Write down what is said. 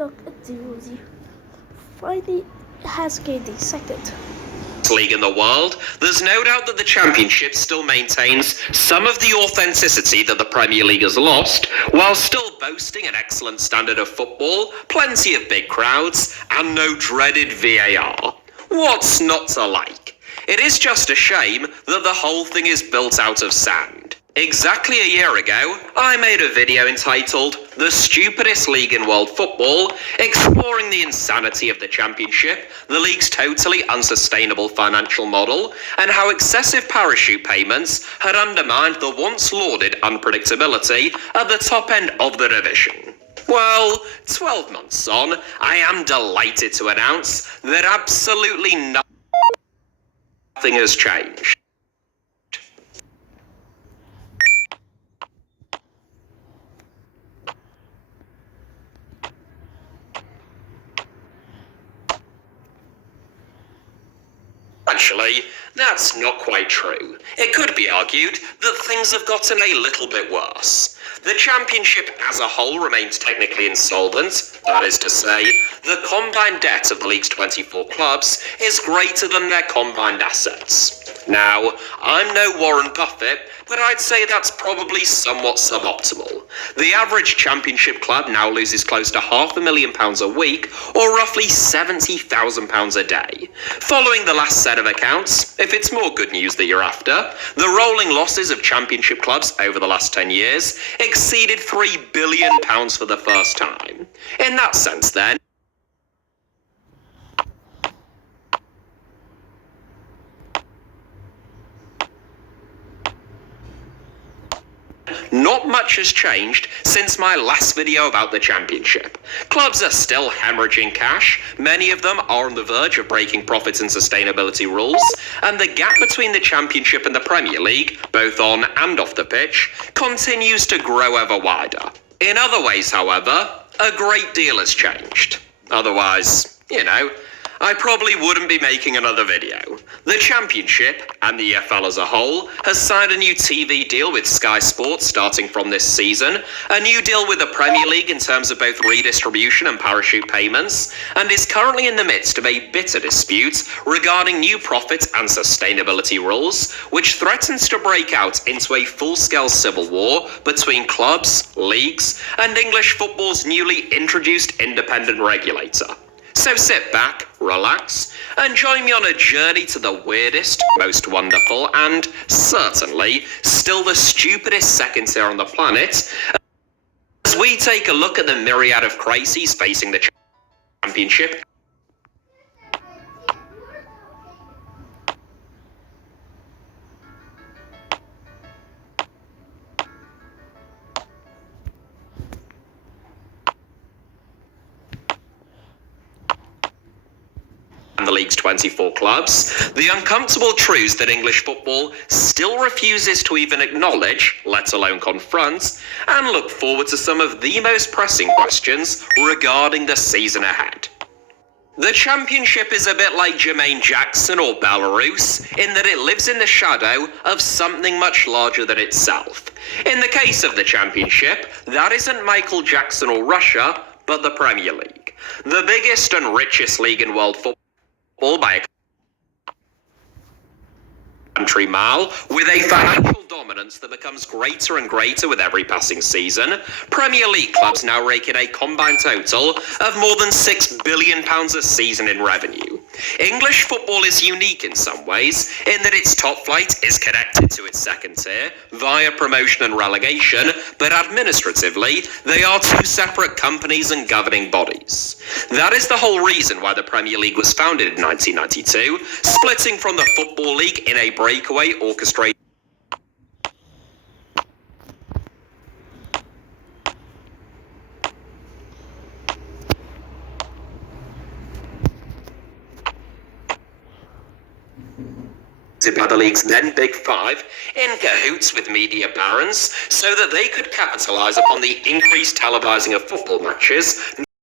Duck Doozy finally has gained a second league in the world, there's no doubt that the Championship still maintains some of the authenticity that the Premier League has lost, while still boasting an excellent standard of football, plenty of big crowds, and no dreaded VAR. What's not to like? It is just a shame that the whole thing is built out of sand. Exactly a year ago, I made a video entitled The Stupidest League in World Football, exploring the insanity of the Championship, the league's totally unsustainable financial model, and how excessive parachute payments had undermined the once lauded unpredictability at the top end of the division. Well, 12 months on, I am delighted to announce that absolutely nothing has changed. Actually, that's not quite true. It could be argued that things have gotten a little bit worse. The Championship as a whole remains technically insolvent, that is to say, the combined debt of the league's 24 clubs is greater than their combined assets. Now, I'm no Warren Buffett, but I'd say that's probably somewhat suboptimal. The average Championship club now loses close to £500,000 a week, or roughly £70,000 a day. Following the last set of accounts, if it's more good news that you're after, the rolling losses of Championship clubs over the last 10 years exceeded £3 billion for the first time. In that sense, then, not much has changed since my last video about the Championship. Clubs are still hemorrhaging cash, many of them are on the verge of breaking profits and sustainability rules, and the gap between the Championship and the Premier League, both on and off the pitch, continues to grow ever wider. In other ways, however, a great deal has changed. Otherwise, I probably wouldn't be making another video. The Championship, and the EFL as a whole, has signed a new TV deal with Sky Sports starting from this season, a new deal with the Premier League in terms of both redistribution and parachute payments, and is currently in the midst of a bitter dispute regarding new profit and sustainability rules, which threatens to break out into a full-scale civil war between clubs, leagues, and English football's newly introduced independent regulator. So sit back, relax, and join me on a journey to the weirdest, most wonderful, and certainly still the stupidest second tier on the planet, as we take a look at the myriad of crises facing the Championship. And the league's 24 clubs, the uncomfortable truths that English football still refuses to even acknowledge, let alone confront, and look forward to some of the most pressing questions regarding the season ahead. The Championship is a bit like Jermaine Jackson or Belarus, in that it lives in the shadow of something much larger than itself. In the case of the Championship, that isn't Michael Jackson or Russia, but the Premier League, the biggest and richest league in world football by a country mile, with a financial dominance that becomes greater and greater with every passing season. Premier League clubs now rake in a combined total of more than £6 billion a season in revenue. English football is unique in some ways, in that its top flight is connected to its second tier via promotion and relegation, but administratively, they are two separate companies and governing bodies. That is the whole reason why the Premier League was founded in 1992, splitting from the Football League in a breakaway orchestrated by the league's then Big Five, in cahoots with media barons, so that they could capitalise upon the increased televising of football matches.